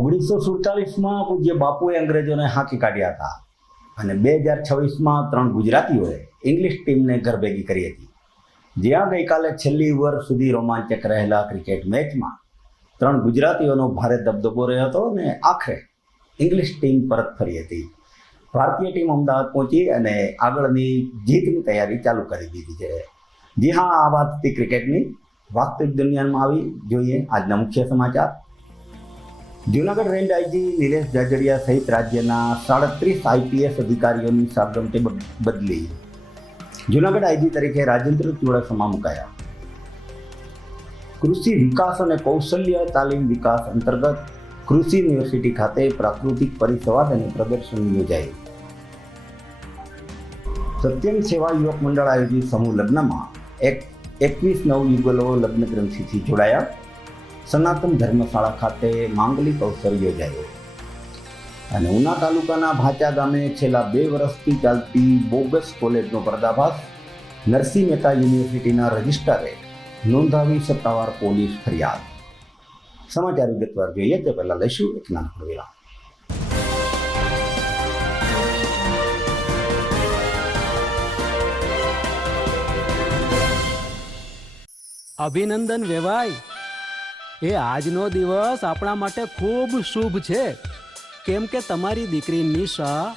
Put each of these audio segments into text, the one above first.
1947માં પૂજ્ય બાપુએ અંગ્રેજોને હાંકી કાઢ્યા હતા અને 2026માં 3 ગુજરાતીઓએ ઇંગ્લિશ ટીમને ઘર ભેગી કરી હતી. જ્યાં ગઈકાલે છેલ્લી ઓવર સુધી રોમાંચક રહેલા ક્રિકેટ મેચમાં 3 ગુજરાતીઓનો ભારે દબદબો રહ્યો હતો અને આખરે ઇંગ્લિશ ટીમ પરત ફરી હતી. ભારતીય ટીમ અમદાવાદ પહોંચી અને આગળની જીતની તૈયારી ચાલુ કરી દીધી છે. જી હા, આ વાત હતી ક્રિકેટની. વાસ્તવિક દુનિયામાં આવી જોઈએ આજના મુખ્ય સમાચાર. જૂનાગઢ રેન્જ આઈજી નિલેશ જાજડિયા સહિત રાજ્યના 37 આઈપીએસ અધિકારીઓની સાગમટે બદલી. જૂનાગઢ આઈજી તરીકે રાજેન્દ્ર ચુડાસમા મુકાયા. કૃષિ વિકાસ અને કૌશલ્ય તાલીમ વિકાસ અંતર્ગત કૃષિ યુનિવર્સિટી ખાતે પ્રાકૃતિક પરિસંવાદ અને પ્રદર્શન યોજાયું. સત્યમ સેવા યુવક મંડળ આયોજિત સમૂહ લગ્નમાં 21 નવયુગલો લગ્ન ગ્રંથિથી જોડાયા. સનાતન ધર્મશાળા ખાતે માંગલિક અવસર યોજાયો. અને ઉના તાલુકાના ભાચા ગામે છેલ્લા 2 વર્ષથી ચાલતી બોગસ કોલેજનો પર્દાફાશ. નરસિંહ મહેતા યુનિવર્સિટીના રજિસ્ટ્રારે નોંધાવી સત્તાવાર પોલીસ ફરિયાદ. સમાચાર વિગતવાર જોઈએ તે પહેલા લઈશું એક નાનકડો વિરામ. અભિનંદન વેવાય. એ આજનો દિવસ આપણા માટે ખૂબ શુભ છે, કેમ કે તમારી દીકરી નિશા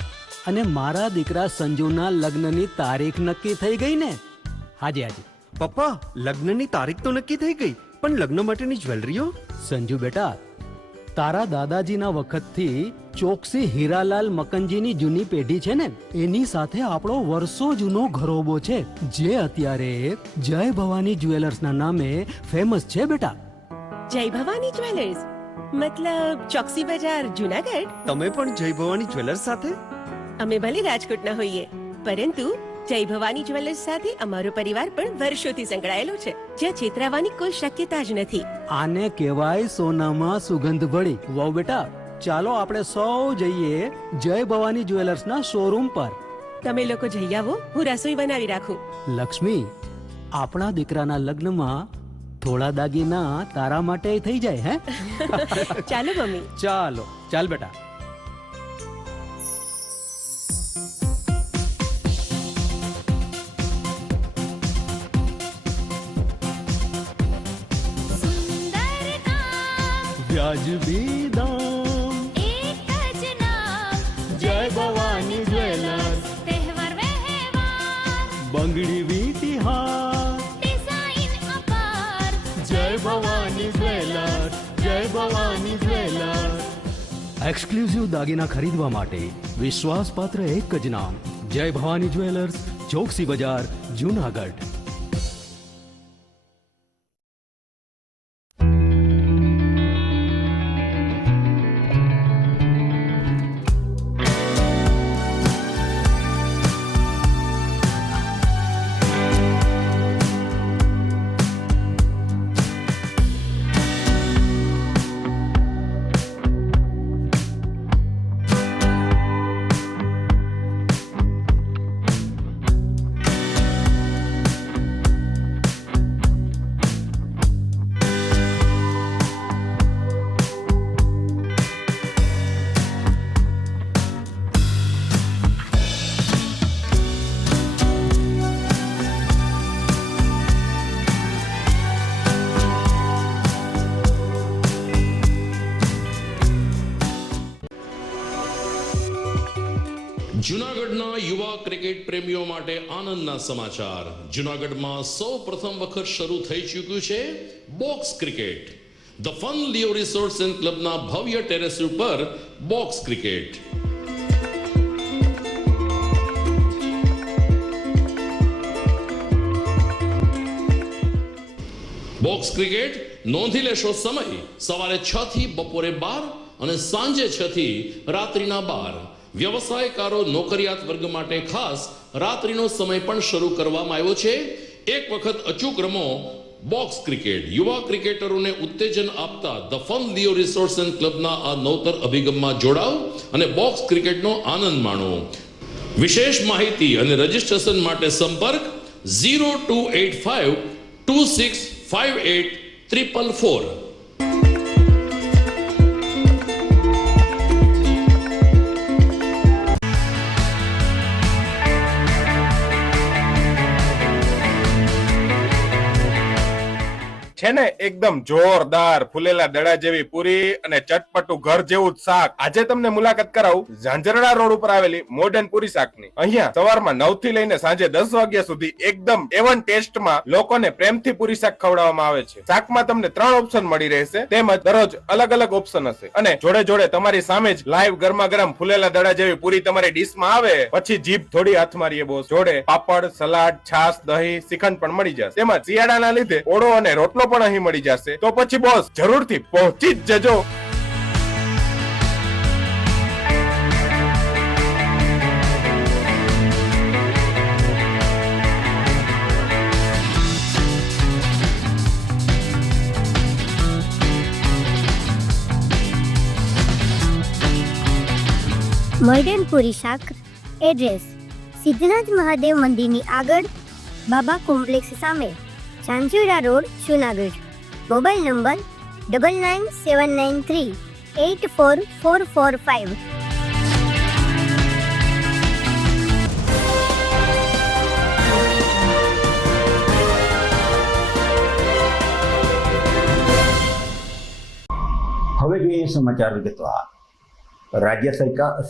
અને મારા દીકરા સંજુના લગ્નની તારીખ નક્કી થઈ ગઈ ને. હાજી હાજી પપ્પા, લગ્નની તારીખ તો નક્કી થઈ ગઈ, પણ લગ્ન માટેની જ્વેલરીઓ? સંજુ બેટા, તારા દાદાજીના વખતથી ચોકસી હીરાલાલ મકનજીની જૂની પેઢી છે ને, એની સાથે આપણો વર્ષો જૂનો ઘરોબો છે, જે અત્યારે જય ભવાની જ્વેલર્સના નામે ફેમસ છે બેટા. જય ભવાની જ્વેલર્સ મતલબ ચોકસી બજાર, જૂનાગઢ? તમે પણ જય ભવાની જ્વેલર્સ સાથે? અમે ભલે રાજકોટના હોઈએ, પરંતુ જય ભવાની જ્વેલર્સ સાથે અમારો પરિવાર પણ વર્ષોથી સંકળાયેલો છે, જ્યાં છેતરાવાની કોઈ શક્યતા જ નથી. આને કહેવાય સોનામાં સુગંધ ભળી. વાવ બેટા, ચાલો આપણે સૌ જઈએ જય ભવાની જ્વેલર્સના શોરૂમ પર. તમે લોકો જઈ આવો, હું રસોઈ બનાવી રાખું. લક્ષ્મી, આપણા દીકરાના લગ્નમાં થોડા દાગીના તારા માટે થઈ જાય. હે ચાલો મમ્મી. ચાલો ચાલ બેટા. વ્યાજબી દામ, એક જ નામ, જય ભવાની જ્વેલર્સ. તહેવાર વ્યવહાર, બંગડી વીટી હાર, ડિઝાઇન અપાર, જય ભવાની જ્વેલર્સ, જય ભવાની જ્વેલર્સ. એક્સક્લુઝિવ દાગીના ખરીદવા માટે વિશ્વાસપાત્ર એક જ નામ, જય ભવાની જ્વેલર્સ, ચોકસી બજાર, જૂનાગઢ. જૂનાગઢના યુવા ક્રિકેટ પ્રેમીઓ માટે આનંદના સમાચાર. જૂનાગઢમાં સૌ પ્રથમ વખત શરૂ થઈ ચૂક્યું છે box cricket. The fun Leo resorts and ક્લબના ભવ્ય ટેરેસ ઉપર બોક્સ ક્રિકેટ. બોક્સ ક્રિકેટ નોંધી લેશો સમય સવારે 6 થી બપોરે 12 અને સાંજે 6 થી રાત્રિના 12. વ્યવસાયકારો, નોકરિયાત વર્ગ માટે ખાસ રાત્રિનો સમય પણ શરૂ કરવામાં આવ્યો છે. એક વખત અચૂક રમો બોક્સ ક્રિકેટ. યુવા ક્રિકેટરોને ઉત્તેજન આપતા the fun Leo resorts and ક્લબના આ નવતર અભિગમમાં જોડાઓ અને બોક્સ ક્રિકેટનો આનંદ માણો. વિશેષ માહિતી અને રજીસ્ટ્રેશન માટે સંપર્ક 0285 2658 444. છે ને એકદમ જોરદાર ફૂલેલા દડા જેવી પૂરી અને ચટપટું ઘર જેવું જ શાક. આજે તમને મુલાકાત કરાવું ઝાંઝરડા રોડ ઉપર આવેલી મોડર્ન પૂરી શાકની. અહીંયા સવારમાં 9 થી લઈને સાંજે 10 વાગ્યા સુધી એકદમ એવન ટેસ્ટમાં લોકોને પ્રેમથી પૂરી શાક ખવડાવવામાં આવે છે. શાકમાં તમને 3 ઓપ્શન મળી રહેશે, તેમજ દરરોજ અલગ અલગ ઓપ્શન હશે અને જોડે જોડે તમારી સામે જ લાઈવ ગરમા ગરમ ફૂલેલા દડા જેવી પૂરી તમારી ડીશમાં આવે પછી જીભ થોડી હાથ મારીએ બોસ. જોડે પાપડ, સલાડ, છાશ, દહીં, શ્રીખંડ પણ મળી જશે. તેમજ શિયાળાના લીધે ઓળો અને રોટલો પણ અહીં મળી જશે. તો પછી બોસ જરૂરથી પહોંચી જ જજો. મોડર્ન પૂરી શાક. એડ્રેસ સિદ્ધનાથ મહાદેવ મંદિરની આગળ, બાબા કોમ્પ્લેક્સ સામે, Zanzarda road, Junagadh. Mobile number 9979384445. હવે જોઈએ સમાચાર વિગતવાર. રાજ્ય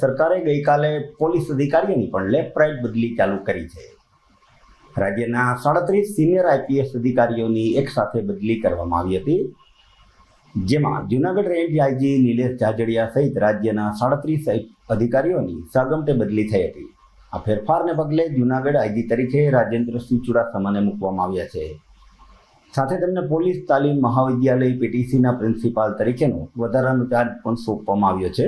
સરકારે ગઈકાલે પોલીસ અધિકારીઓની પણ લેફ્ટ રાઇટ બદલી ચાલુ કરી છે. રાજ્યના 37 સિનિયર આઈપીએસ અધિકારીઓની એક સાથે બદલી કરવામાં આવી હતી, જેમાં જૂનાગઢ રેન્જ આઈજી નિલેશ જાજડિયા સહિત રાજ્યના 37 અધિકારીઓની સાગમટે બદલી થઈ હતી. આ ફેરફારને પગલે જૂનાગઢ આઈજી તરીકે રાજેન્દ્રસિંહ ચુડાસમાને મૂકવામાં આવ્યા છે. સાથે તેમને પોલીસ તાલીમ મહાવિદ્યાલય પીટીસીના પ્રિન્સિપાલ તરીકેનો વધારાનો ચાર્જ પણ સોંપવામાં આવ્યો છે.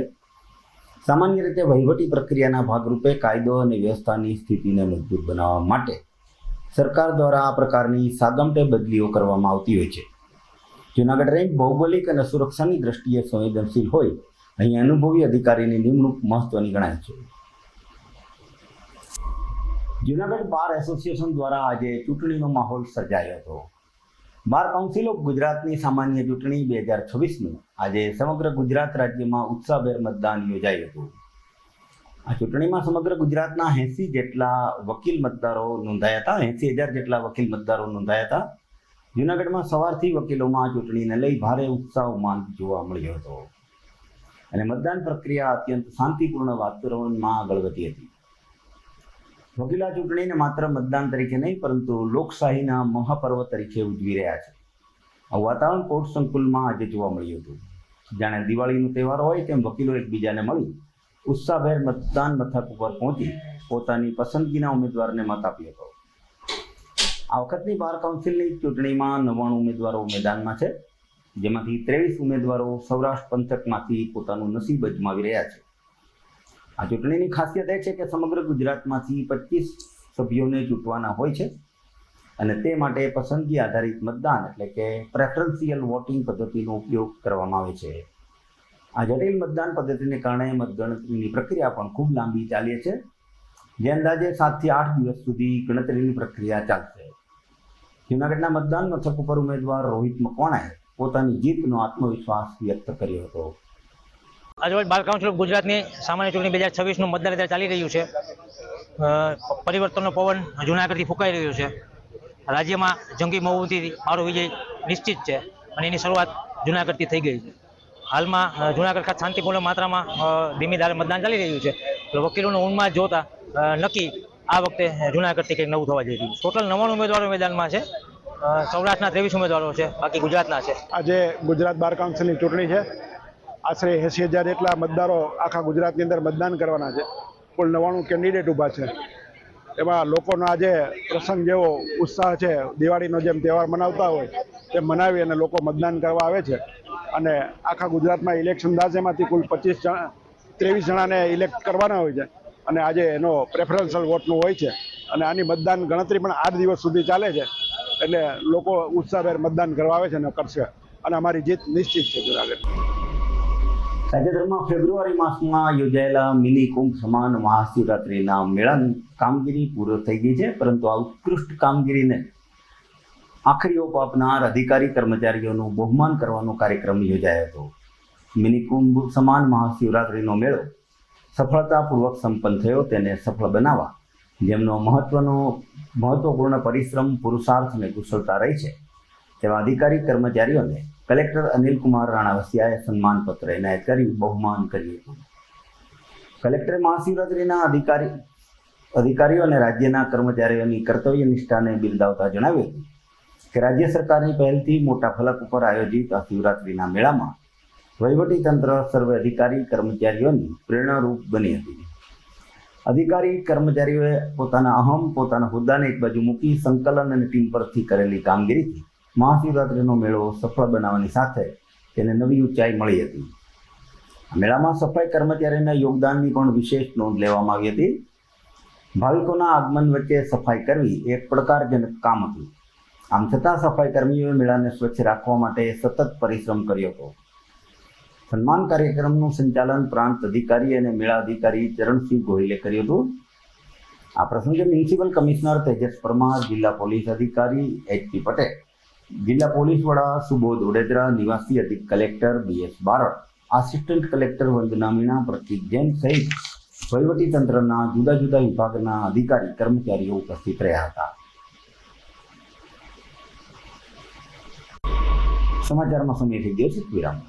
સામાન્ય રીતે વહીવટી પ્રક્રિયાના ભાગરૂપે કાયદો અને વ્યવસ્થાની સ્થિતિને મજબૂત બનાવવા માટે સરકાર દ્વારા આ પ્રકારની સાગમટે બદલીઓ કરવામાં આવતી હોય છે. જૂનાગઢ રેન્જ ભૌગોલિક અને સુરક્ષાની દ્રષ્ટિએ સંવેદનશીલ હોય અહીં અનુભવી અધિકારીની નિમણૂક મહત્વની ગણાય છે. જૂનાગઢ બાર એસોસિએશન દ્વારા આજે ચૂંટણીનો માહોલ સર્જાયો હતો. બાર કાઉન્સિલ ઓફ ગુજરાતની સામાન્ય ચૂંટણી 2026નું આજે સમગ્ર ગુજરાત રાજ્યમાં ઉત્સાહભેર મતદાન યોજાયું હતું. આ ચૂંટણીમાં સમગ્ર ગુજરાતના 80 જેટલા વકીલ મતદારો નોંધાયા હતા. 80,000 જેટલા વકીલ મતદારો નોંધાયા હતા. જૂનાગઢમાં સવારથી વકીલોમાં ચૂંટણીને લઈ ભારે ઉત્સાહ ઉમંગ જોવા મળ્યો હતો અને મતદાન પ્રક્રિયા અત્યંત શાંતિપૂર્ણ વાતાવરણમાં આગળ વધી હતી. વકીલા ચૂંટણીને માત્ર મતદાન તરીકે નહીં પરંતુ લોકશાહીના મહાપર્વ તરીકે ઉજવી રહ્યા છે. આ વાતાવરણ કોર્ટ સંકુલમાં આજે જોવા મળ્યું હતું. જાણે દિવાળીનો તહેવાર હોય તેમ વકીલો એકબીજાને મળી ઉત્સાહભેર મતદાન મથક ઉપર પહોંચી પોતાની પસંદગીના ઉમેદવારને મત આપ્યો હતો. આ વખતની બાર કાઉન્સિલની ચૂંટણીમાં 99 ઉમેદવારો મેદાનમાં છે, જેમાંથી 23 ઉમેદવારો સૌરાષ્ટ્ર પંથકમાંથી પોતાનું નસીબ અજમાવી રહ્યા છે. આ ચૂંટણીની ખાસિયત એ છે કે સમગ્ર ગુજરાતમાંથી 25 સભ્યોને ચૂંટવાના હોય છે અને તે માટે પસંદગી આધારિત મતદાન એટલે કે પ્રેફરન્શિયલ વોટિંગ પદ્ધતિનો ઉપયોગ કરવામાં આવે છે. આ જટિલ મતદાન પદ્ધતિને કારણે મતગણતરીની પ્રક્રિયા પણ ખૂબ લાંબી ચાલે છે, જે અંદાજે 7 થી 8 દિવસ સુધી ગણતરીની પ્રક્રિયા ચાલશે. જૂનાગઢના મતદાન મથક ઉપર ઉમેદવાર રોહિત મકવાણાએ પોતાની જીતનો આત્મવિશ્વાસ વ્યક્ત કર્યો હતો. આજરોજ બાર કાઉન્સિલ ઓફ ગુજરાતની સામાન્ય ચૂંટણી 2026નું મતદાન અત્યારે ચાલી રહ્યું છે. પરિવર્તનનો પવન જૂનાગઢથી ફૂંકાઈ રહ્યો છે. રાજ્યમાં જંગી બહુમતીથી મારો વિજય નિશ્ચિત છે અને એની શરૂઆત જૂનાગઢથી થઈ ગઈ છે. હાલમાં જૂનાગઢ ખાતે શાંતિપૂર્ણ માત્રામાં ધીમી ધારે મતદાન ચાલી રહ્યું છે. વકીલોનો ઉન્માદ જોતા નક્કી આ વખતે જૂનાગઢથી કંઈક નવું થવા જઈ રહ્યું છે. ટોટલ 99 ઉમેદવારો મેદાનમાં છે. સૌરાષ્ટ્રના 23 ઉમેદવારો છે, બાકી ગુજરાતના છે. આજે ગુજરાત બાર કાઉન્સિલની ચૂંટણી છે. આશરે 80,000 જેટલા મતદારો આખા ગુજરાતની અંદર મતદાન કરવાના છે. કુલ 99 કેન્ડિડેટ ઊભા છે. એમાં લોકોનો આજે પ્રસંગ જેવો ઉત્સાહ છે. દિવાળીનો જેમ તહેવાર મનાવતા હોય તેમ મનાવી અને લોકો મતદાન કરવા આવે છે અને આખા ગુજરાતમાં ઇલેક્શન થાય છે. એમાંથી કુલ 23 જણાને ઇલેક્ટ કરવાના હોય છે અને આજે એનો પ્રેફરન્શિયલ વોટનું હોય છે અને આની મતદાન ગણતરી પણ 8 દિવસ સુધી ચાલે છે. એટલે લોકો ઉત્સાહભેર મતદાન કરવા આવે છે અને કરશે અને અમારી જીત નિશ્ચિત છે. જૂનાગઢ તાજેતરમાં ફેબ્રુઆરી માસમાં યોજાયેલા મિની કુંભ સમાન મહાશિવરાત્રિના મેળાની કામગીરી પૂર્ણ થઈ ગઈ છે, પરંતુ આ ઉત્કૃષ્ટ કામગીરીને આખરી ઓપ આપનાર અધિકારી કર્મચારીઓનું બહુમાન કરવાનો કાર્યક્રમ યોજાયો હતો. મિની કુંભ સમાન મહાશિવરાત્રિનો મેળો સફળતાપૂર્વક સંપન્ન થયો. તેને સફળ બનાવવા જેમનો મહત્વપૂર્ણ પરિશ્રમ, પુરુષાર્થ અને કુશળતા રહી છે તેવા અધિકારી કર્મચારીઓને કલેક્ટર અનિલ કુમાર રાણાવસિયાએ સન્માનપત્ર એનાયત કરી બહુમાન કર્યું હતું. કલેક્ટરે મહાશિવરાત્રિના અધિકારીઓ અને રાજ્યના કર્મચારીઓની કર્તવ્ય નિષ્ઠાને બિરદાવતા જણાવ્યું હતું કે રાજ્ય સરકારની પહેલથી મોટા ફલક ઉપર આયોજિત આ શિવરાત્રિના મેળામાં વહીવટીતંત્ર સર્વે અધિકારી કર્મચારીઓની પ્રેરણારૂપ બની હતી. અધિકારી કર્મચારીઓએ પોતાના હોદ્દાને એક બાજુ મૂકી સંકલન અને ટીમ પરથી કરેલી કામગીરીથી મહાશિવરાત્રિનો મેળો સફળ બનાવવાની સાથે તેને નવી ઊંચાઈ મળી હતી. મેળામાં સફાઈ કર્મચારીના યોગદાનની પણ વિશેષ નોંધ લેવામાં આવી હતી. ભાવિકોના આગમન વચ્ચે સફાઈ કરવી એક પડકારજનક કામ હતું. આમ છતાં સફાઈ કર્મીઓએ મેળાને સ્વચ્છ રાખવા માટે સતત પરિશ્રમ કર્યો હતો. સન્માન કાર્યક્રમનું સંચાલન પ્રાંત અધિકારી અને મેળા અધિકારી ચરણસિંહ ગોહિલે કર્યું હતું. આ પ્રસંગે મ્યુનિસિપલ કમિશનર તેજસ પરમાર, જિલ્લા પોલીસ અધિકારી HP પટેલ, જિલ્લા પોલીસ વડા સુબોધ ઓડેદરા, નિવાસી અધિક collector BS Barad, assistant collector Vandana Meena, Pratik Jain સહિત વહીવટીતંત્રના જુદા જુદા વિભાગના અધિકારી કર્મચારીઓ ઉપસ્થિત રહ્યા હતા. સમાચારમાં સમય થઈ ગયો છે વિરામ.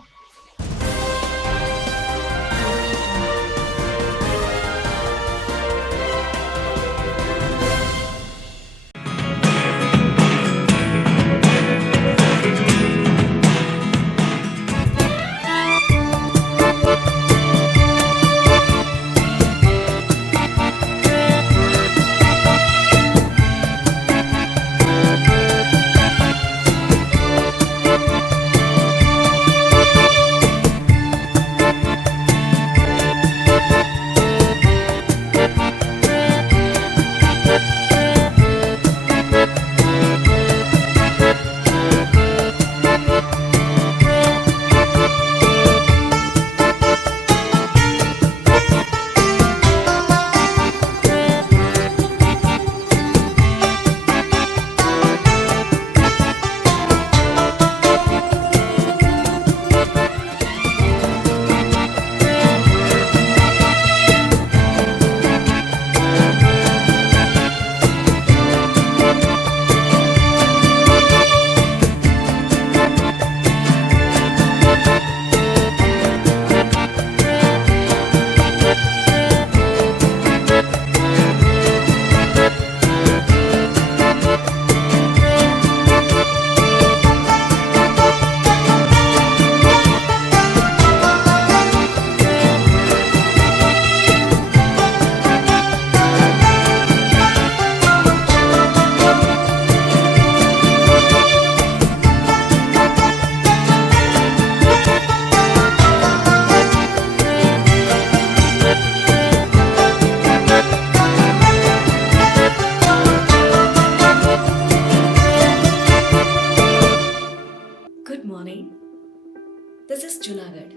This is Junagadh.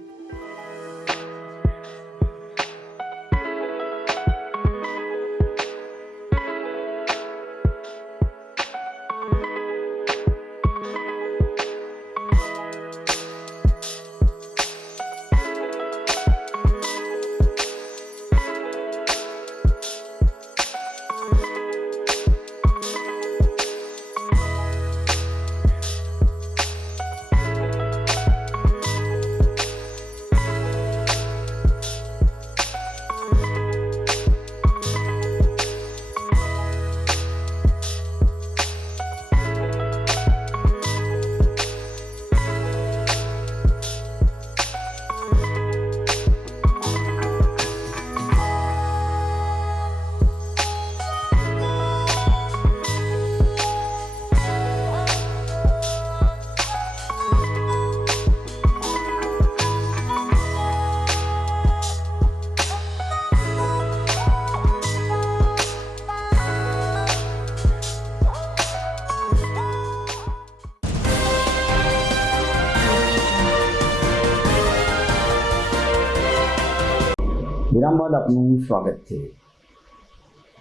વિરામ બાદ આપનું સ્વાગત છે.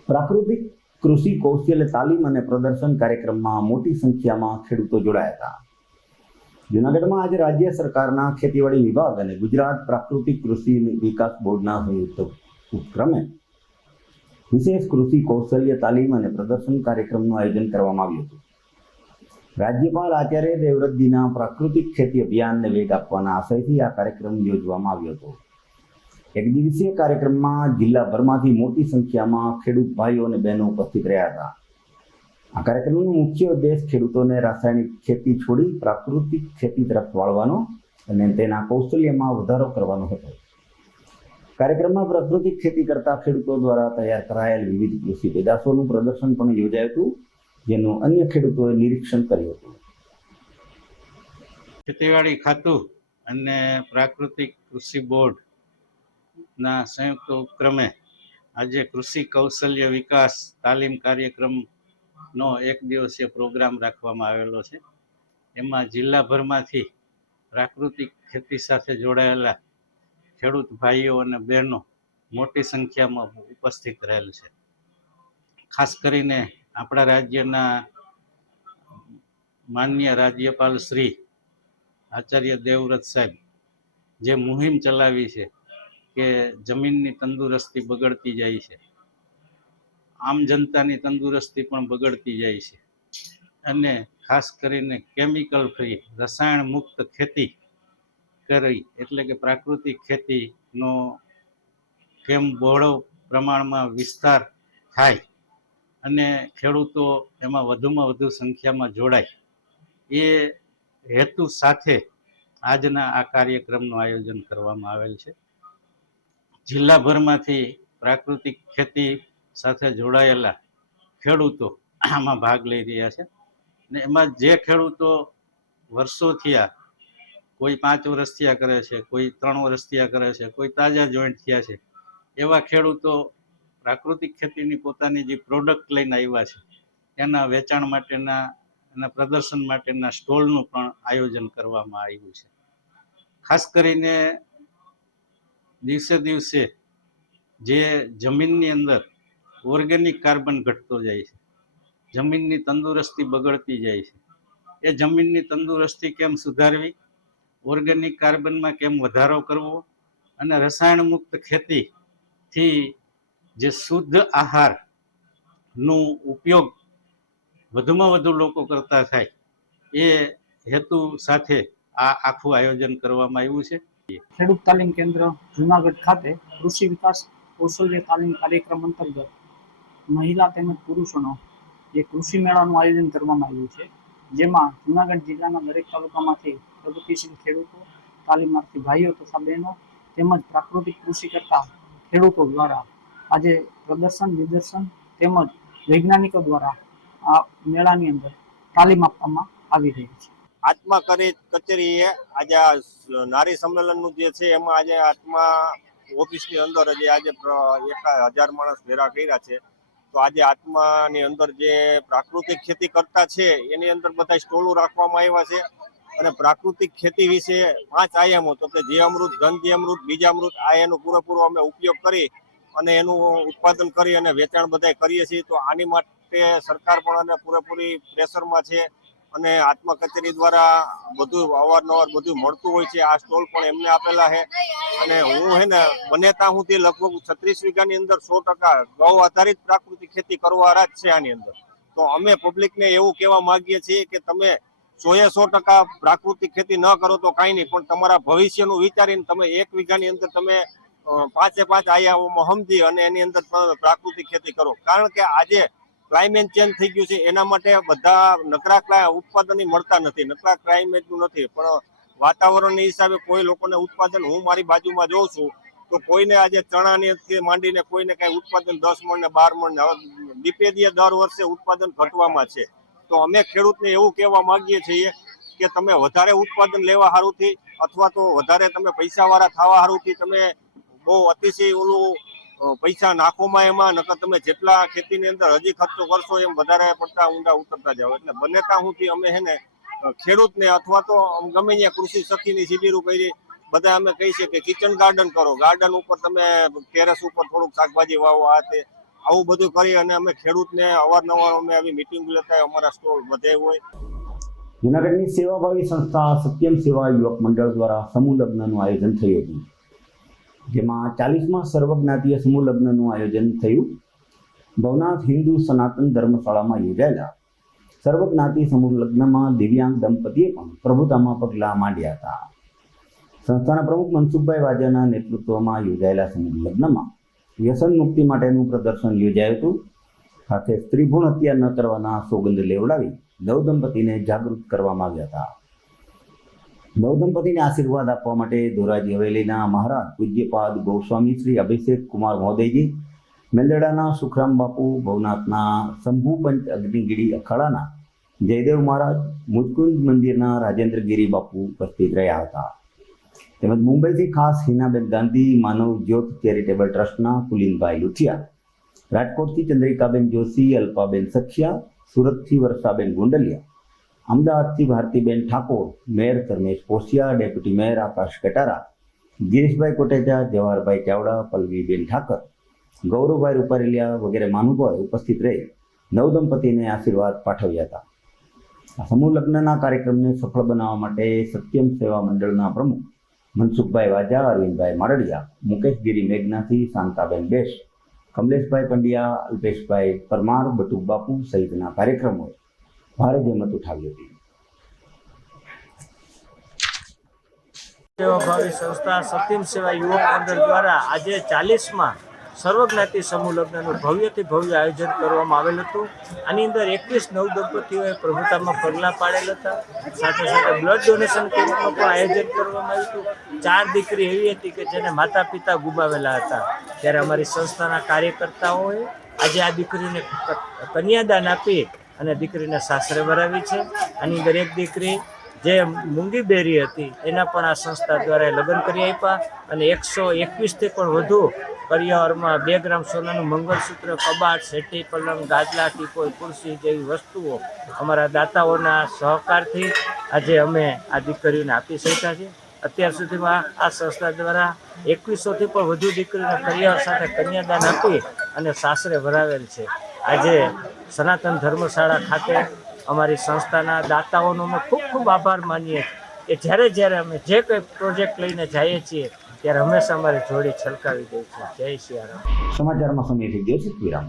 પ્રાકૃતિક કૃષિ કૌશલ્ય તાલીમ અને પ્રદર્શન કાર્યક્રમમાં મોટી સંખ્યામાં ખેડૂતો જોડાયા હતા. જૂનાગઢમાં આજે રાજ્ય સરકારના ખેતીવાડી વિભાગ અને ગુજરાત પ્રાકૃતિક કૃષિ વિકાસ બોર્ડના સંયુક્ત ઉપક્રમે વિશેષ કૃષિ કૌશલ્ય તાલીમ અને પ્રદર્શન કાર્યક્રમનું આયોજન કરવામાં આવ્યું હતું. રાજ્યપાલ આચાર્ય દેવવ્રતજીના પ્રાકૃતિક ખેતી અભિયાનને વેગ આપવાના આશયથી આ કાર્યક્રમ યોજવામાં આવ્યો હતો. એક દિવસીય કાર્યક્રમમાં જિલ્લાભરમાંથી મોટી સંખ્યામાં ખેડૂત ભાઈઓ અને બહેનો ઉપસ્થિત રહ્યા હતા. આ કાર્યક્રમનો મુખ્ય ઉદ્દેશ ખેડૂતોને રાસાયણિક ખેતી છોડી પ્રાકૃતિક ખેતી તરફ વાળવાનો અને તેના કૌશલ્યમાં વધારો કરવાનો હતો. કાર્યક્રમમાં પ્રાકૃતિક ખેતી કરતા ખેડૂતો દ્વારા તૈયાર કરાયેલ વિવિધ કૃષિ પેદાશોનું પ્રદર્શન પણ યોજાયું હતું, જેનું અન્ય ખેડૂતોએ નિરીક્ષણ કર્યું હતું. ખેતીવાડી ખાતું અને પ્રાકૃતિક કૃષિ બોર્ડના સંયુક્ત ઉપક્રમે આજે કૃષિ કૌશલ્ય વિકાસ તાલીમ કાર્યક્રમનો એક દિવસીય પ્રોગ્રામ રાખવામાં આવેલો છે. એમાં જિલ્લાભરમાંથી પ્રાકૃતિક ખેતી સાથે જોડાયેલા ખેડૂત ભાઈઓ અને બહેનો મોટી સંખ્યામાં ઉપસ્થિત રહેલ છે. ખાસ કરીને આપણા રાજ્યના માનનીય રાજ્યપાલ શ્રી આચાર્ય દેવવ્રત સાહેબ જે મુહિમ ચલાવી છે કે જમીનની તંદુરસ્તી બગડતી જાય છે, આમ જનતાની તંદુરસ્તી પણ બગડતી જાય છે, અને ખાસ કરીને કેમિકલ ફ્રી રસાયણ મુક્ત ખેતી કરી એટલે કે પ્રાકૃતિક ખેતીનો કેમ બહોળો પ્રમાણમાં વિસ્તાર થાય અને ખેડૂતો એમાં વધુમાં વધુ સંખ્યામાં જોડાય, એ હેતુ સાથે આજના આ કાર્યક્રમનું આયોજન કરવામાં આવેલ છે. જિલ્લાભરમાંથી પ્રાકૃતિક ખેતી સાથે જોડાયેલા ખેડૂતો આમાં ભાગ લઈ રહ્યા છે. ને એમાં જે ખેડૂતો વર્ષોથી કોઈ 5 વર્ષથી કરે છે, કોઈ 3 વર્ષથી કરે છે, કોઈ તાજા જોઈન્ટ થયા છે, એવા ખેડૂતો પ્રાકૃતિક ખેતીની પોતાની જે પ્રોડક્ટ લઈને આવ્યા છે એના વેચાણ માટેના એના પ્રદર્શન માટેના સ્ટોલનું પણ આયોજન કરવામાં આવ્યું છે. ખાસ કરીને દિવસે દિવસે જે જમીનની અંદર ઓર્ગેનિક કાર્બન ઘટતો જાય છે, જમીનની તંદુરસ્તી બગડતી જાય છે, એ જમીનની તંદુરસ્તી કેમ સુધારવી, ઓર્ગેનિક કાર્બનમાં કેમ વધારો કરવો અને રસાયણ મુક્ત ખેતીથી જે શુદ્ધ આહારનું ઉપયોગ વધુમાં વધુ લોકો કરતા થાય, એ હેતુ સાથે આ આખું આયોજન કરવામાં આવ્યું છે. ખેડૂત તાલીમ કેન્દ્ર જુનાગઢ ખાતે કૃષિ વિકાસ કૌશલ્ય તાલીમ કાર્યક્રમ અંતર્ગત મહિલા તેમજ પુરુષોનો જે કૃષિ મેળાનું આયોજન કરવામાં આવ્યું છે, જેમાં જુનાગઢ જિલ્લાના દરેક તાલુકામાંથી પ્રગતિશીલ ખેડૂતો, તાલીમાર્થી ભાઈઓ તથા બહેનો તેમજ પ્રાકૃતિક કૃષિ કરતા ખેડૂતો દ્વારા આજે પ્રદર્શન નિદર્શન તેમજ વૈજ્ઞાનિકો દ્વારા આ મેળાની અંદર તાલીમ આપવામાં આવી રહી છે. આત્મા કચેરીએ આજે નારી સંમેલનનું જે છે એમાં આજે આત્મા ઓફિસની અંદર આજે 1000 માણસ ભેગા કર્યા છે. તો આજે આત્માની અંદર જે પ્રાકૃતિક ખેતી કરતા છે એની અંદર બધા સ્ટોલો રાખવામાં આવ્યા છે અને પ્રાકૃતિક ખેતી વિશે 5 આયામો, તો કે જીવામૃત, ઘનજીવામૃત, બીજામૃત, આ એનો પૂરેપૂરો અમે ઉપયોગ કરી અને એનું ઉત્પાદન કરી અને વેચાણ બધા કરીએ છીએ. તો આની માટે સરકાર પણ અને પૂરેપૂરી પ્રેશરમાં છે અને આત્મા કચેરી દ્વારા બધું અવારનવાર બધું મળતું હોય છે. આ સ્ટોલ પણ એમને આપેલા છે અને હું બને ત્યાં સુધી લગભગ 36 વીઘાની અંદર 100% ગૌ આધારિત પ્રાકૃતિક ખેતી કરવા જ છે આની અંદર. તો અમે પબ્લિકને એવું કહેવા માંગીએ છીએ કે તમે 100% પ્રાકૃતિક ખેતી ન કરો તો કાંઈ નહીં, પણ તમારા ભવિષ્યનું વિચારીને તમે 1 વીઘાની અંદર તમે 5 આયામોમાં સમજી અને એની અંદર પ્રાકૃતિક ખેતી કરો. કારણ કે આજે ક્લાઇમેટ ચેન્જ થઈ ગયું છે, એના માટે બધા નકરા ઉત્પાદન મળતા નથી, નકરા ક્લાઇમેટનું નથી, પણ વાતાવરણના હિસાબે કોઈ લોકોને ઉત્પાદન, હું મારી બાજુમાં જોઉં છું તો કોઈને આજે ચણાની માંડીને કોઈને કઈ ઉત્પાદન 10 મણ ને 12 મણ દીપેદીએ દર વર્ષે ઉત્પાદન ઘટવામાં છે. તો અમે ખેડૂતને એવું કહેવા માંગીએ છીએ કે તમે વધારે ઉત્પાદન લેવા સારુંથી અથવા તો વધારે તમે પૈસાવાળા થવા સારુંથી તમે બહુ અતિશય પૈસા નાખોમાં એમાં, નકર તમે જેટલા ખેતીની અંદર હજી ખર્ચો કરશો એમ વધારે પડતા ઊંડા ઉતરતા જાઓ. એટલે બને ત્યાં સુધી અમે ખેડૂતને અથવા તો ગમે ત્યાં કૃષિ સખીની શિબિરો કરી બધા અમે કહી છે કે કિચન ગાર્ડન કરો, ગાર્ડન ઉપર તમે ટેરેસ ઉપર થોડુંક શાકભાજી વાવો, આ તે આવું બધું કરી અને અમે ખેડૂતને અવારનવાર અમે આવી મિટિંગ લેતા અમારા સ્ટોલ બધે હોય. જૂનાગઢની સેવાભાવી સંસ્થા સત્યમ સેવા યુવક મંડળ દ્વારા સમૂહ લગ્નનું આયોજન થયું હતું, જેમાં 40માં સર્વજ્ઞાતીય સમૂહ લગ્નનું આયોજન થયું. ભવનાથ હિન્દુ સનાતન ધર્મશાળામાં યોજાયેલા સર્વજ્ઞાતિ સમૂહ લગ્નમાં દિવ્યાંગ દંપતીએ પણ પ્રભુતામાં પગલાં માંડ્યા હતા. સંસ્થાના પ્રમુખ મનસુખભાઈ વાજાના નેતૃત્વમાં યોજાયેલા સમૂહ લગ્નમાં વ્યસન મુક્તિ માટેનું પ્રદર્શન યોજાયું હતું. સાથે સ્ત્રી ભ્રૂણ હત્યા ન કરવાના સોગંદ લેવડાવી નવદંપતીને જાગૃત કરવામાં આવ્યા હતા. નવદંપતીને આશીર્વાદ આપવા માટે ધોરાજી હવેલીના મહારાજ પૂજ્યપાદ ગોસ્વામી શ્રી અભિષેક કુમાર મહોદયજી, મેંદરડાના સુખરામ બાપુ, ભવનાથના શંભુ પંચ અગ્નિગીરી અખાડાના જયદેવ મહારાજ, મુજકુંજ મંદિરના રાજેન્દ્રગીરી બાપુ ઉપસ્થિત રહ્યા હતા. તેમજ મુંબઈથી ખાસ હિનાબેન ગાંધી માનવ જ્યોત ચેરિટેબલ ટ્રસ્ટના પુલિનભાઈ લુથિયા, રાજકોટથી ચંદ્રિકાબેન જોશી, અલ્પાબેન સખિયા, સુરતથી વર્ષાબેન ગુંડલિયા, અમદાવાદથી ભારતીબેન Thakor, mayor Dharmesh Posiya, deputy mayor Akash Katara, ગિરીશભાઈ કોટેચા, જવાહરભાઈ ચાવડા, પલ્લવીબેન ઠાકર, ગૌરવભાઈ રૂપારેલિયા વગેરે મહાનુભાવો ઉપસ્થિત રહી નવદંપતીને આશીર્વાદ પાઠવ્યા હતા. આ સમૂહ લગ્નના કાર્યક્રમને સફળ બનાવવા માટે સત્યમ સેવા મંડળના પ્રમુખ મનસુખભાઈ વાજા, અરવિંદભાઈ મારડિયા, મુકેશગીરી મેઘનાથી, શાંતાબેન બેશ, કમલેશભાઈ પંડ્યા, અલ્પેશભાઈ પરમાર, બટુક બાપુ સહિતના કાર્યક્રમોએ ભારે જહેમત ઉઠાવી હતી. સેવાભાવી સંસ્થા સત્યમ સેવા યુવક મંડળ દ્વારા આજે 40માં સર્વજ્ઞાતિ સમૂહ લગ્નનું ભવ્યથી ભવ્ય આયોજન કરવામાં આવેલ હતું. આની અંદર 21 નવદંપતીઓએ પ્રભુતામાં પગલાં પાડેલ હતા. સાથે સાથે બ્લડ ડોનેશન કેમ્પનું પણ આયોજન કરવામાં આવ્યું હતું. 4 દીકરી એવી હતી કે જેને માતા પિતા ગુમાવેલા હતા. ત્યારે અમારી સંસ્થાના કાર્યકર્તાઓએ આજે આ દીકરીને કન્યાદાન આપી અને દીકરીને સાસરે વરાવી છે. આની અંદર એક દીકરી જે મૂંગી બેરી હતી એના પણ આ સંસ્થા દ્વારા લગ્ન કરી આપ્યા અને 121થી પણ વધુ પરિવારમાં 2 ગ્રામ સોનાનું મંગળસૂત્ર, કબાટ, સેટી, પલંગ, ગાદલા, ટીપોય, ખુરશી જેવી વસ્તુઓ અમારા દાતાઓના સહકારથી આજે અમે આ દીકરીઓને આપી શક્યા છે. અત્યાર સુધીમાં આ સંસ્થા દ્વારા 2100થી પણ વધુ દીકરીઓના કરિયર સાથે કન્યાદાન આપી અને સાસરે વરાવેલ છે. આજે સનાતન ધર્મશાળા ખાતે અમારી સંસ્થાના દાતાઓનો અમે ખૂબ ખૂબ આભાર માનીએ છીએ કે જ્યારે અમે જે કંઈ પ્રોજેક્ટ લઈને જઈએ છીએ ત્યારે હંમેશા અમારી જોડી છલકાવી દે છે. જય સિયારામ. સમાચારમાં સમય થઈ ગયો છે. વિરામ.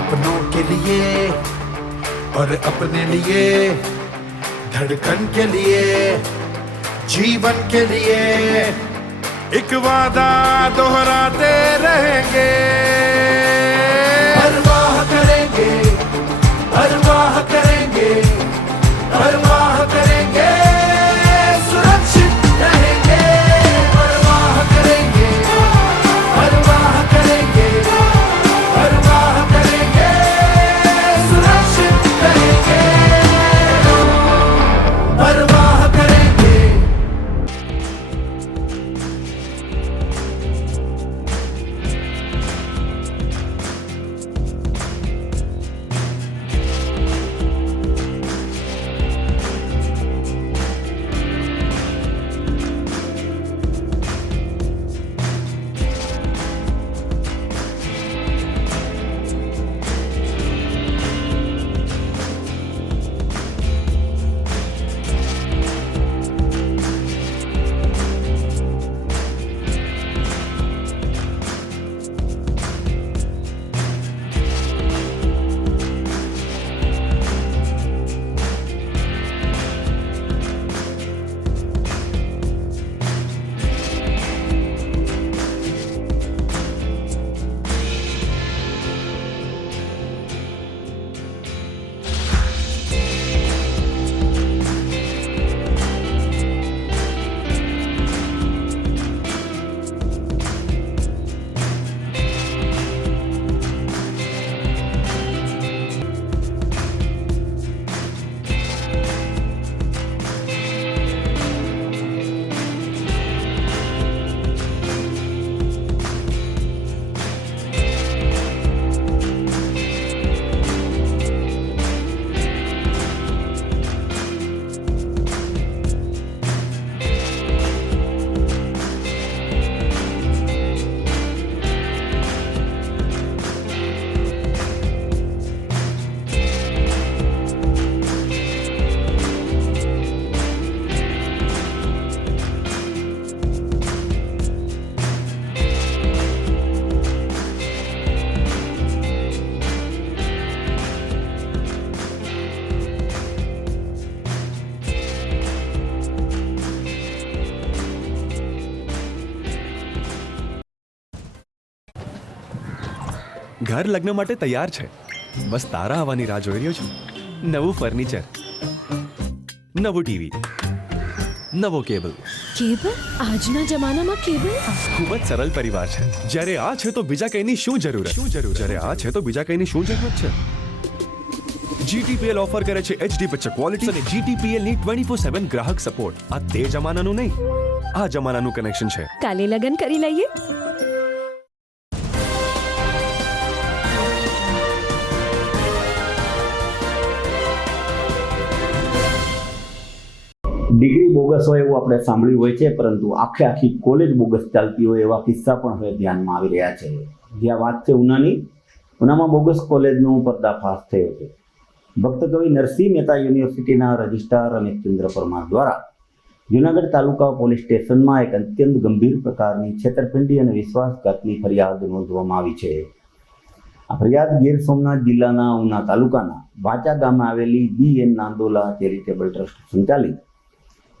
अपनों के लिए और अपने लिए, धड़कन के लिए, जीवन के लिए एक वादा दोहराते रहेंगे, परवाह करेंगे, परवाह करेंगे, परवाह करेंगे, सुरक्षित रहेंगे, परवाह करेंगे, परवाह करेंगे, परवाह करेंगे, सुरक्षित रहेंगे, परवाह करेंगे. ઘર લગ્ન માટે તૈયાર છે, બસ તારા આવવાની રાહ જોઈ રહ્યો છું. નવું ફર્નિચર, નવું ટીવી, નવો કેબલ. કેબલ? આજના જમાનામાં કેબલ? ખૂબ જ સરળ પરિવાર છે. જ્યારે આ છે તો બીજા કઈની શું જરૂરત? જ્યારે આ છે તો બીજા કઈની શું જરૂરત છે? GTPL ઓફર કરે છે HD પિક્ચર ક્વોલિટી અને GTPL ની 24/7 ગ્રાહક સપોર્ટ. આ તે જમાનાનું નહીં, આ જમાનાનું કનેક્શન છે. કાલે લગન કરી લઈએ. ડિગ્રી બોગસ હોય એવું આપણે સાંભળ્યું હોય છે, પરંતુ આખી કોલેજ બોગસ ચાલતી હોય એવા કિસ્સા પણ હવે ધ્યાનમાં આવી રહ્યા છે. જ્યાં વાત છે ઉનાની, ઉનામાં બોગસ કોલેજનો પર્દાફાશ થયો છે. ભક્ત કવિ નરસિંહ મહેતા યુનિવર્સિટીના રજિસ્ટ્રાર રમેશચંદ્ર પરમાર દ્વારા જૂનાગઢ તાલુકા પોલીસ સ્ટેશનમાં એક અત્યંત ગંભીર પ્રકારની છેતરપિંડી અને વિશ્વાસઘાતની ફરિયાદ નોંધવામાં આવી છે. આ ફરિયાદ ગીર સોમનાથ જિલ્લાના ઉના તાલુકાના વાચા ગામે આવેલી BN નાંદોલા ચેરિટેબલ ટ્રસ્ટ સંચાલિત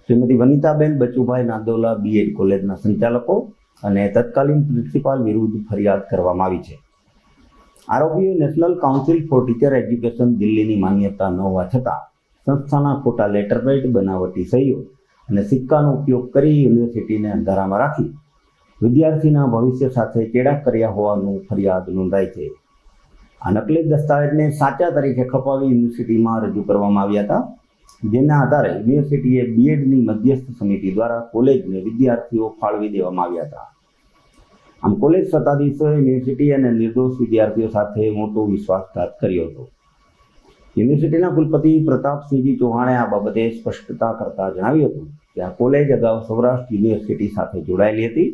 શ્રીમતી વનિતાબેન બચુભાઈ નાંદોલા BEd કોલેજના સંચાલકો અને તત્કાલીન પ્રિન્સિપાલ વિરુદ્ધ ફરિયાદ કરવામાં આવી છે. આરોપીઓ national council four teacher education દિલ્હીની માન્યતા ન હોવા છતાં સંસ્થાના ખોટા લેટરપેડ, બનાવટી સહીઓ અને સિક્કાનો ઉપયોગ કરી યુનિવર્સિટીને અંધારામાં રાખી વિદ્યાર્થીના ભવિષ્ય સાથે ચેડા કર્યા હોવાનું ફરિયાદ નોંધાઈ છે. આ નકલી દસ્તાવેજને સાચા તરીકે ખપાવી યુનિવર્સિટીમાં રજૂ કરવામાં આવ્યા હતા, જેના આધારે યુનિવર્સિટીએ BEdની મધ્યસ્થ સમિતિ દ્વારા કોલેજને વિદ્યાર્થીઓ ફાળવી દેવામાં આવ્યા હતા. આમ કોલેજ સત્તાધીશોએ યુનિવર્સિટી અને નિર્દોષ વિદ્યાર્થીઓ સાથે મોટો વિશ્વાસઘાત કર્યો હતો. યુનિવર્સિટીના કુલપતિ પ્રતાપસિંહજી ચૌહાણે આ બાબતે સ્પષ્ટતા કરતા જણાવ્યું હતું કે આ કોલેજ અગાઉ સૌરાષ્ટ્ર યુનિવર્સિટી સાથે જોડાયેલી હતી.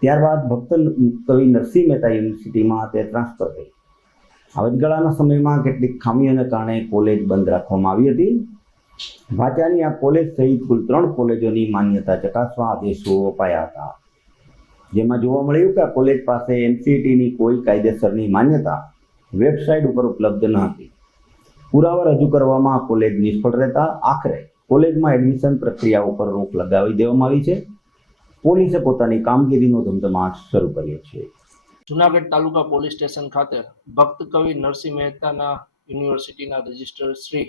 ત્યારબાદ ભક્ત કવિ નરસિંહ મહેતા યુનિવર્સિટીમાં તે ટ્રાન્સફર થઈ. આ વચગાળાના સમયમાં કેટલીક ખામીઓને કારણે કોલેજ બંધ રાખવામાં આવી હતી. વાચાની આ કોલેજ સહિત કુલ 3 કોલેજોની માન્યતા ચકાસવા આદેશો અપાયા હતા, જેમાં જોવા મળ્યું કે આ કોલેજ પાસે NCERTની કોઈ કાયદેસરની માન્યતા વેબસાઇટ ઉપર ઉપલબ્ધ ન હતી. પુરાવા રજૂ કરવામાં આ કોલેજ નિષ્ફળ રહેતા આખરે કોલેજમાં એડમિશન પ્રક્રિયા ઉપર રોક લગાવી દેવામાં આવી છે. પોલીસે પોતાની કામગીરીનો ધમધમાટ શરૂ કર્યો છે. જૂનાગઢ તાલુકા પોલીસ સ્ટેશન ખાતે ભક્ત કવિ નરસિંહ મહેતાના યુનિવર્સિટીના રજિસ્ટ્રાર શ્રી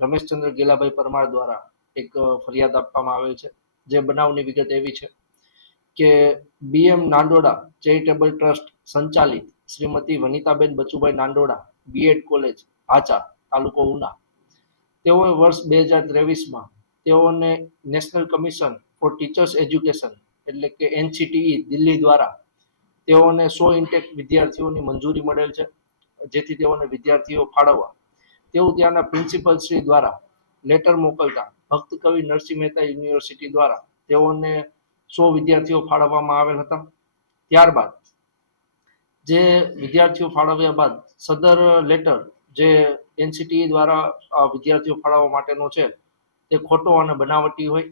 રમેશચંદ્ર ગેલાભાઈ પરમાર દ્વારા એક ફરિયાદ આપવામાં આવેલ છે. જે બનાવની વિગત એવી છે કે BM નાંદોડા ચેરિટેબલ ટ્રસ્ટ સંચાલિત શ્રીમતી વનિતાબેન બચુભાઈ નાંદોડા BEd કોલેજ હાચા તાલુકો ઉના, તેઓએ વર્ષ 2023માં તેઓને national commission four teachers education એટલે કે NCTE દિલ્હી દ્વારા તેઓને 100 ઇન્ટેક વિદ્યાર્થીઓની મંજૂરી મળેલ છે, જેથી તેઓને વિદ્યાર્થીઓ ફાળવવા તેવું ત્યાંના પ્રિન્સિપલ શ્રી દ્વારા લેટર મોકલતા ભક્ત કવિ નરસિંહ મહેતા યુનિવર્સિટી દ્વારા તેઓને 100 વિદ્યાર્થીઓ ફાળવવામાં આવેલ હતા. ત્યારબાદ જે વિદ્યાર્થીઓ ફાળવ્યા બાદ સદર લેટર જે NCTE દ્વારા વિદ્યાર્થીઓ ફાળવવા માટેનો છે તે ખોટો અને બનાવટી હોય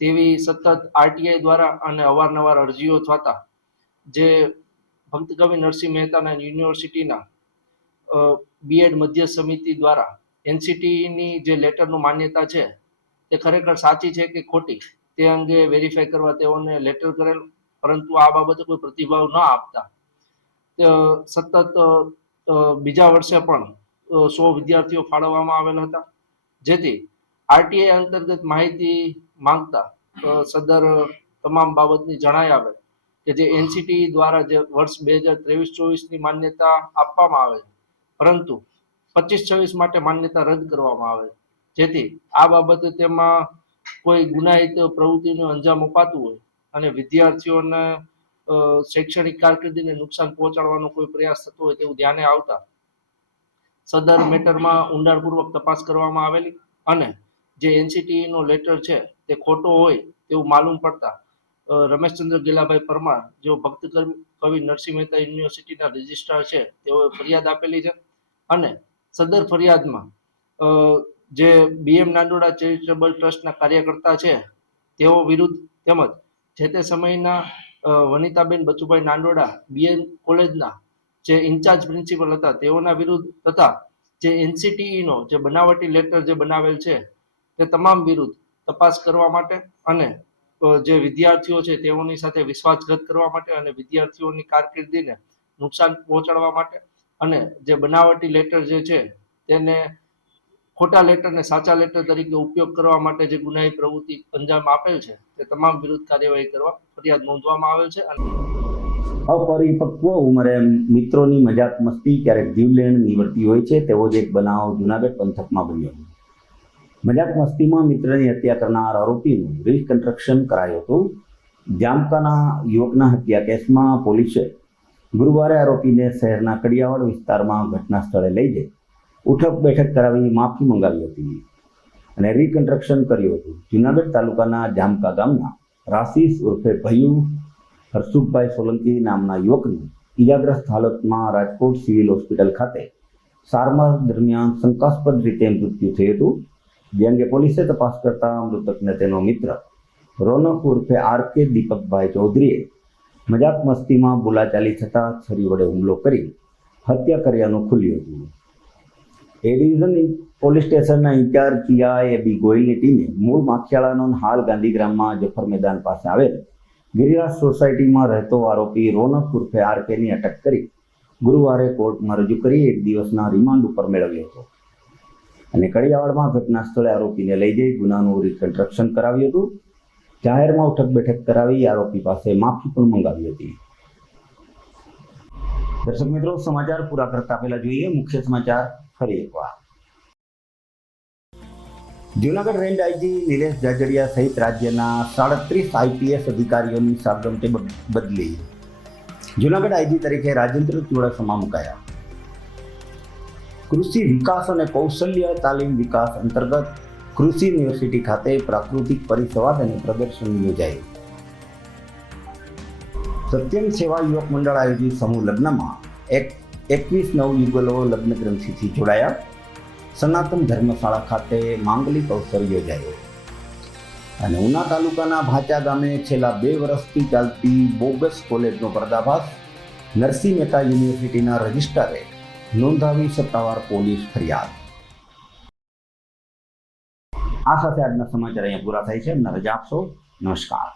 તેવી સતત RTI દ્વારા અને અવારનવાર અરજીઓ થતા જે ભક્ત કવિ નરસિંહ મહેતાના યુનિવર્સિટીના BEd મધ્ય સમિતિ દ્વારા NCTEની જે લેટરનું માન્યતા છે તે ખરેખર સાચી છે કે ખોટી તે અંગે વેરીફાઈ કરવા તેઓને લેટર કરેલ, પરંતુ આ બાબતે કોઈ પ્રતિભાવ ન આપતા સતત બીજા વર્ષે પણ 100 વિદ્યાર્થીઓ ફાળવવામાં આવેલ હતા. જેથી RTI અંતર્ગત માહિતી માંગતા સદર તમામ બાબતની જણાઈ આવે કે જે NCTE દ્વારા જે વર્ષ 2023-24ની માન્યતા આપવામાં આવે પરંતુ 25-26 માટે માન્યતા રદ કરવામાં આવે, જેથી આ બાબતે તેમાં કોઈ ગુનાહિત પ્રવૃત્તિનું અંજામ અપાતું હોય અને વિદ્યાર્થીઓને શૈક્ષણિક કારકિર્દીને નુકસાન પહોંચાડવાનો કોઈ પ્રયાસ થતો હોય તેવું ધ્યાને આવતા સદર મેટરમાં ઊંડાણપૂર્વક તપાસ કરવામાં આવેલી અને જે NCTEનો લેટર છે તે ખોટો હોય તેવું માલુમ પડતા રમેશચંદ્ર ગેલાભાઈ પરમાર જેઓ ભક્ત કવિ નરસિંહ મહેતા યુનિવર્સિટીના રજિસ્ટ્રાર છે તેઓએ ફરિયાદ આપેલી છે અને સદર ફરિયાદમાં જે BM નાંદોડા ચેરિટેબલ ટ્રસ્ટના કાર્યકર્તા છે તેઓ વિરુદ્ધ તેમજ જે તે સમયના વનિતાબેન બચુભાઈ નાંદોડા BM કોલેજના જે ઇન્ચાર્જ પ્રિન્સિપલ હતા તેઓના વિરુદ્ધ તથા જે NCTEનો જે બનાવટી લેટર જે બનાવેલ છે તે તમામ વિરુદ્ધ તપાસ કરવા માટે અને જે વિદ્યાર્થીઓ છે તેઓની સાથે વિશ્વાસઘાત કરવા માટે અને વિદ્યાર્થીઓની કારકિર્દીને નુકસાન પહોંચાડવા માટે અને જે બનાવટી લેટર જે છે તેને ખોટા લેટરને સાચા લેટર તરીકે ઉપયોગ કરવા માટે જે ગુનાહિત પ્રવૃત્તિ અંજામ આપેલ છે તે તમામ વિરુદ્ધ કાર્યવાહી કરવા ફરિયાદ નોંધવામાં આવેલ છે. અપરિપક્વ ઉંમરે મિત્રોની મજાક મસ્તી ક્યારેક જીવલેણ નીવડતી હોય છે તેવો જ એક બનાવ જૂનાગઢ પંથકમાં બન્યો. મજાક મસ્તીમાં મિત્રની હત્યા કરનાર આરોપીનું રિકન્સ્ટ્રક્શન કરાયું હતું. જામકાના યુવકના હત્યા કેસમાં પોલીસે ગુરુવારે આરોપીને શહેરના કડિયાવાડ વિસ્તારમાં ઘટના સ્થળે લઈ જઈ ઉઠક બેઠક કરાવી માફી મંગાવી હતી અને રિકન્સ્ટ્રક્શન કર્યું હતું. જૂનાગઢ તાલુકાના જામકા ગામના રાશિસ ઉર્ફે ભૈયુ હરસુખભાઈ સોલંકી નામના યુવકનું ઇજાગ્રસ્ત હાલતમાં રાજકોટ સિવિલ હોસ્પિટલ ખાતે સારવાર દરમિયાન શંકાસ્પદ રીતે મૃત્યુ થયું હતું. જે અંગે પોલીસે તપાસ કરતા મૃતકને તેનો મિત્ર રોનક ઉર્ફે આર.કે. દીપકભાઈ ચૌધરીએ મજાક મસ્તીમાં બોલાચાલી થતાં છરી વડે હુમલો કરી હત્યા કર્યાનું ખુલ્યું હતું. એ ડિવિઝન પોલીસ સ્ટેશનના ઇન્ચાર્જ પીઆઈ એ.બી. ગોયલની ટીમે મૂળ માખિયાળાનો હાલ ગાંધીગ્રામમાં જફર મેદાન પાસે આવેલ ગિરિરાજ સોસાયટીમાં રહેતો આરોપી રોનક ઉર્ફે આર.કે.ની અટક કરી ગુરુવારે કોર્ટમાં રજૂ કરી 1 દિવસના રિમાન્ડ ઉપર મેળવ્યો હતો અને કડિયાવાડમાં ઘટના સ્થળે આરોપીને લઈ જઈ ગુનાનું રિકન્સ્ટ્રક્શન કરાવ્યું હતું. જાહેરમાં ઉઠક બેઠક કરાવી આરોપી પાસે માફી પણ મંગાવી હતી. દર્શક મિત્રો, સમાચાર પૂરા કરતા પહેલા જોઈએ મુખ્ય સમાચાર ફરી એકવાર. જૂનાગઢ રેન્જ આઈજી નિલેશ જાજડિયા સહિત રાજ્યના 37 આઈપીએસ અધિકારીઓની સાગમટે બદલી. જૂનાગઢ આઈજી તરીકે રાજેન્દ્ર ચુડાસમા મુકાયા. કૃષિ વિકાસ અને કૌશલ્ય તાલીમ વિકાસ અંતર્ગત કૃષિ યુનિવર્સિટી ખાતે પ્રાકૃતિક પરિસંવાદ અને પ્રદર્શન યોજાયું. સત્યમ સેવા યુવક મંડળ આયોજિત સમૂહ લગ્નમાં 21 નવયુગલો લગ્ન ગ્રંથિથી જોડાયા. સનાતન ધર્મશાળા ખાતે માંગલિક અવસર યોજાયો. અને ઉના તાલુકાના ભાચા ગામે છેલ્લા 2 વર્ષથી ચાલતી બોગસ કોલેજનો પર્દાફાશ. નરસિંહ મહેતા યુનિવર્સિટીના રજિસ્ટ્રારે નોંધાવી સત્તાવાર પોલીસ ફરિયાદ. આ સાથે આજના સમાચાર અહીંયા પૂરા થાય છે. અમને રજા આપશો. નમસ્કાર.